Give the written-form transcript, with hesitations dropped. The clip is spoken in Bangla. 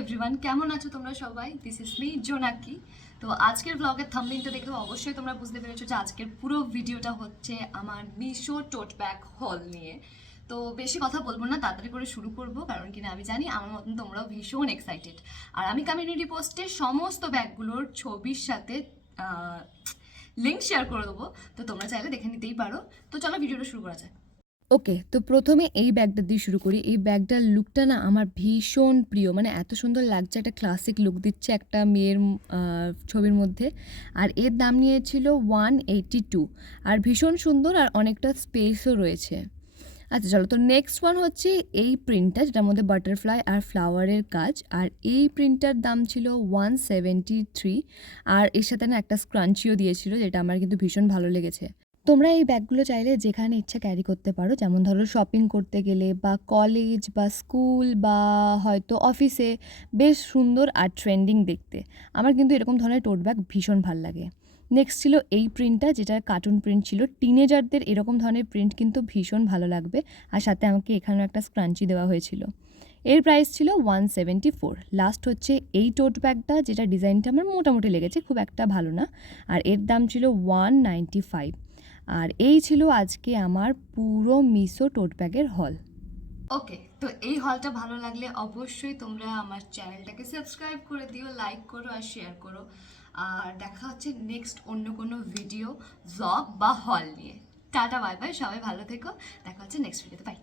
এভরিওয়ান, কেমন আছো তোমরা সবাই? দিস ইজ মি জোনাকি। তো আজকের ব্লগের থাম্বনেইলটা দেখে অবশ্যই তোমরা বুঝতে পেরেছো যে আজকের পুরো ভিডিওটা হচ্ছে আমার মিশো টোট ব্যাগ হল নিয়ে। তো বেশি কথা বলবো না, তাড়াতাড়ি করে শুরু করব, কারণ কিনা আমি জানি আমার মতন তোমরাও ভীষণ এক্সাইটেড। আর আমি কমিউনিটি পোস্টে সমস্ত ব্যাগগুলোর ছবির সাথে লিঙ্ক শেয়ার করে দেবো, তো তোমরা চাইলে দেখে নিতেই পারো। তো চলো ভিডিওটা শুরু করা যায়। ওকে, তো প্রথমে এই ব্যাগটা দিয়ে শুরু করি। এই ব্যাগটার লুকটা না আমার ভীষণ প্রিয়, মানে এত সুন্দর লাগছে, একটা ক্লাসিক লুক দিচ্ছে একটা মেয়ের ছবির মধ্যে। আর এর দাম নিয়েছিল 182, আর ভীষণ সুন্দর আর অনেকটা স্পেসও রয়েছে। আচ্ছা চলো, তো নেক্সট ওয়ান হচ্ছে এই প্রিন্টটা, যেটার মধ্যে বাটারফ্লাই আর ফ্লাওয়ারের কাজ। আর এই প্রিন্টটার দাম ছিল 173, আর এর সাথে না একটা স্ক্রাঞ্চিও দিয়েছিল, যেটা আমার কিন্তু ভীষণ ভালো লেগেছে। তোমরা এই ব্যাগগুলো চাইলে যেখানে ইচ্ছা ক্যারি করতে পারো, যেমন ধরো শপিং করতে গেলে বা কলেজ বা স্কুল বা হয়তো অফিসে, বেশ সুন্দর আর ট্রেন্ডিং দেখতে। আমার কিন্তু এরকম ধরনের টোট ব্যাগ ভীষণ ভাল লাগে। নেক্সট ছিল এই প্রিন্টটা, যেটা কার্টুন প্রিন্ট ছিল। টিনেজারদের এরকম ধরনের প্রিন্ট কিন্তু ভীষণ ভালো লাগবে। আর সাথে আমাকে এখানেও একটা স্ক্রাঞ্চি দেওয়া হয়েছিল। এর প্রাইস ছিল 174। লাস্ট হচ্ছে এই টোট ব্যাগটা, যেটা ডিজাইনটা আমার মোটামুটি লেগেছে, খুব একটা ভালো না। আর এর দাম ছিল 195। আর এই ছিল আজকে আমার পুরো মিশো টোট ব্যাগের হল। ওকে, তো এই হলটা ভালো লাগলে অবশ্যই তোমরা আমার চ্যানেলটাকে সাবস্ক্রাইব করে দিও, লাইক করো আর শেয়ার করো। আর দেখা হচ্ছে নেক্সট অন্য কোনো ভিডিও, ভ্লগ বা হল নিয়ে। টাটা, বাই বাই, সবাই ভালো থেকো। দেখা হচ্ছে নেক্সট ভিডিওতে, বাই।